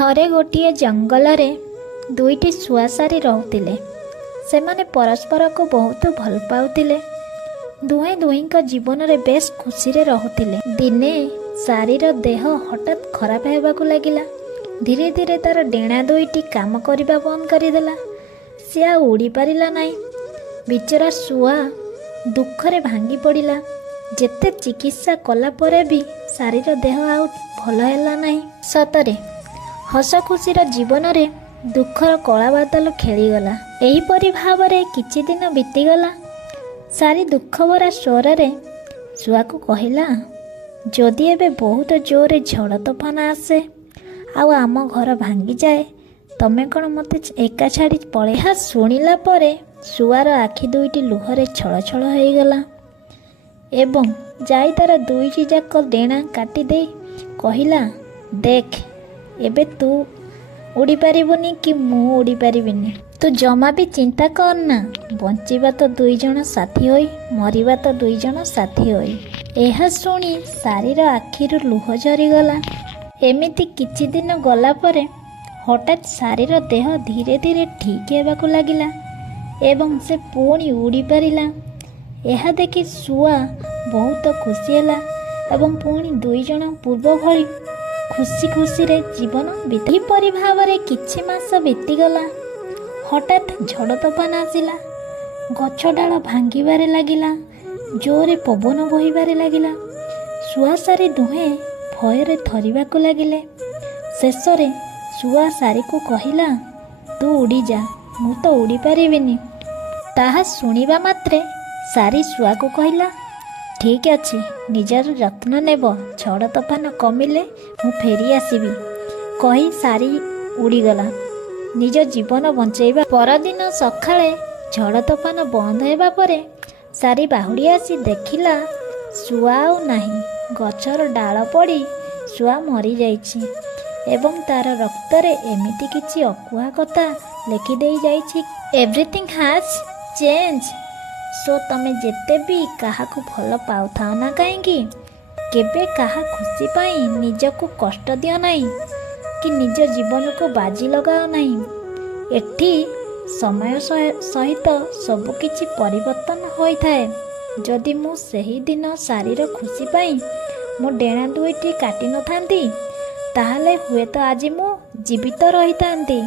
ଥରେ ଗୋଟିଏ ଜଙ୍ଗଲରେ ଦୁଇଟି ଶୁଆସାରି ରହୁଥିଲେ। ସେମାନେ ପରସ୍ପରକୁ ବହୁତ ଭଲ ପାଉଥିଲେ। ଦୁହେଁ ଦୁହିଁଙ୍କ ଜୀବନରେ ବେଶ୍ ଖୁସିରେ ରହୁଥିଲେ। ଦିନେ ସାରିର ଦେହ ହଠାତ୍ ଖରାପ ହେବାକୁ ଲାଗିଲା। ଧୀରେ ଧୀରେ ତାର ଡେଣା ଦୁଇଟି କାମ କରିବା ବନ୍ଦ କରିଦେଲା। ସେ ଆଉ ଉଡ଼ିପାରିଲା ନାହିଁ। ବିଚରା ଶୁଆ ଦୁଃଖରେ ଭାଙ୍ଗି ପଡ଼ିଲା। ଯେତେ ଚିକିତ୍ସା କଲା ପରେ ବି ସାରିର ଦେହ ଆଉ ଭଲ ହେଲା ନାହିଁ। ସତରେ ହସ ଖୁସିର ଜୀବନରେ ଦୁଃଖର କଳାବାଦଲ ଖେଳିଗଲା। ଏହିପରି ଭାବରେ କିଛି ଦିନ ବିତିଗଲା। ସାରି ଦୁଃଖଭରା ସ୍ୱରରେ ଶୁଆକୁ କହିଲା, ଯଦି ଏବେ ବହୁତ ଜୋରରେ ଝଡ଼ ତୋଫାନ ଆସେ ଆଉ ଆମ ଘର ଭାଙ୍ଗିଯାଏ, ତମେ କ'ଣ ମୋତେ ଏକା ଛାଡ଼ି ପଳେଇ? ଏହା ଶୁଣିଲା ପରେ ଶୁଆର ଆଖି ଦୁଇଟି ଲୁହରେ ଛଳଛଳ ହୋଇଗଲା ଏବଂ ଯାଇ ତାର ଦୁଇଟି ଯାକ ଡେଣା କାଟିଦେଇ କହିଲା, ଦେଖ, ଏବେ ତୁ ଉଡ଼ିପାରିବୁନି କି ମୁଁ ଉଡ଼ିପାରିବିନି। ତୁ ଜମା ବି ଚିନ୍ତା କରନା। ବଞ୍ଚିବା ତ ଦୁଇ ଜଣ ସାଥୀ ହୋଇ, ମରିବା ତ ଦୁଇ ଜଣ ସାଥୀ ହୋଇ। ଏହା ଶୁଣି ସାରିର ଆଖିରୁ ଲୁହ ଝରିଗଲା। ଏମିତି କିଛି ଦିନ ଗଲା ପରେ ହଠାତ୍ ସାରିର ଦେହ ଧୀରେ ଧୀରେ ଠିକ୍ ହେବାକୁ ଲାଗିଲା ଏବଂ ସେ ପୁଣି ଉଡ଼ିପାରିଲା। ଏହା ଦେଖି ଶୁଆ ବହୁତ ଖୁସି ହେଲା ଏବଂ ପୁଣି ଦୁଇ ଜଣ ପୂର୍ବ ଭଳି ଖୁସି ଖୁସିରେ ଜୀବନ ବିତାଇଲେ। ଏହିପରି ଭାବରେ କିଛି ମାସ ବିତିଗଲା। ହଠାତ୍ ଝଡ଼ ତୋଫାନ ଆସିଲା। ଗଛ ଡାଳ ଭାଙ୍ଗିବାରେ ଲାଗିଲା। ଜୋରରେ ପବନ ବହିବାରେ ଲାଗିଲା। ଶୁଆ ସାରି ଦୁହେଁ ଭୟରେ ଥରିବାକୁ ଲାଗିଲେ। ଶେଷରେ ଶୁଆ ସାରିକୁ କହିଲା, ତୁ ଉଡ଼ିଯା, ମୁଁ ତ ଉଡ଼ିପାରିବିନି। ତାହା ଶୁଣିବା ମାତ୍ରେ ସାରି ଶୁଆକୁ କହିଲା, ଠିକ୍ ଅଛି, ନିଜର ଯତ୍ନ ନେବ। ଝଡ଼ ତୋଫାନ କମିଲେ ମୁଁ ଫେରି ଆସିବି। କହି ସାରି ଉଡ଼ିଗଲା ନିଜ ଜୀବନ ବଞ୍ଚାଇବା। ପରଦିନ ସକାଳେ ଝଡ଼ ତୋଫାନ ବନ୍ଦ ହେବା ପରେ ସାରି ବାହୁଡ଼ି ଆସି ଦେଖିଲା ଶୁଆ ଆଉ ନାହିଁ। ଗଛର ଡାଳ ପଡ଼ି ଶୁଆ ମରିଯାଇଛି ଏବଂ ତାର ରକ୍ତରେ ଏମିତି କିଛି ଅକୁହା କଥା ଲେଖିଦେଇ ଯାଇଛି, ଏଭ୍ରିଥିଙ୍ଗ ହ୍ୟାଜ୍ ଚେଞ୍ଜ। ସୋ ତମେ ଯେତେ ବି କାହାକୁ ଭଲ ପାଉଥାଅ ନା କାହିଁକି, କେବେ କାହା ଖୁସି ପାଇଁ ନିଜକୁ କଷ୍ଟ ଦିଅ ନାହିଁ କି ନିଜ ଜୀବନକୁ ବାଜି ଲଗାଅ ନାହିଁ। ଏଠି ସମୟ ସହିତ ସବୁକିଛି ପରିବର୍ତ୍ତନ ହୋଇଥାଏ। ଯଦି ମୁଁ ସେହିଦିନ ସାରିର ଖୁସି ପାଇଁ ମୋ ଡେଣା ଦୁଇଟି କାଟି ନଥାନ୍ତି, ତାହେଲେ ହୁଏତ ଆଜି ମୁଁ ଜୀବିତ ରହିଥାନ୍ତି।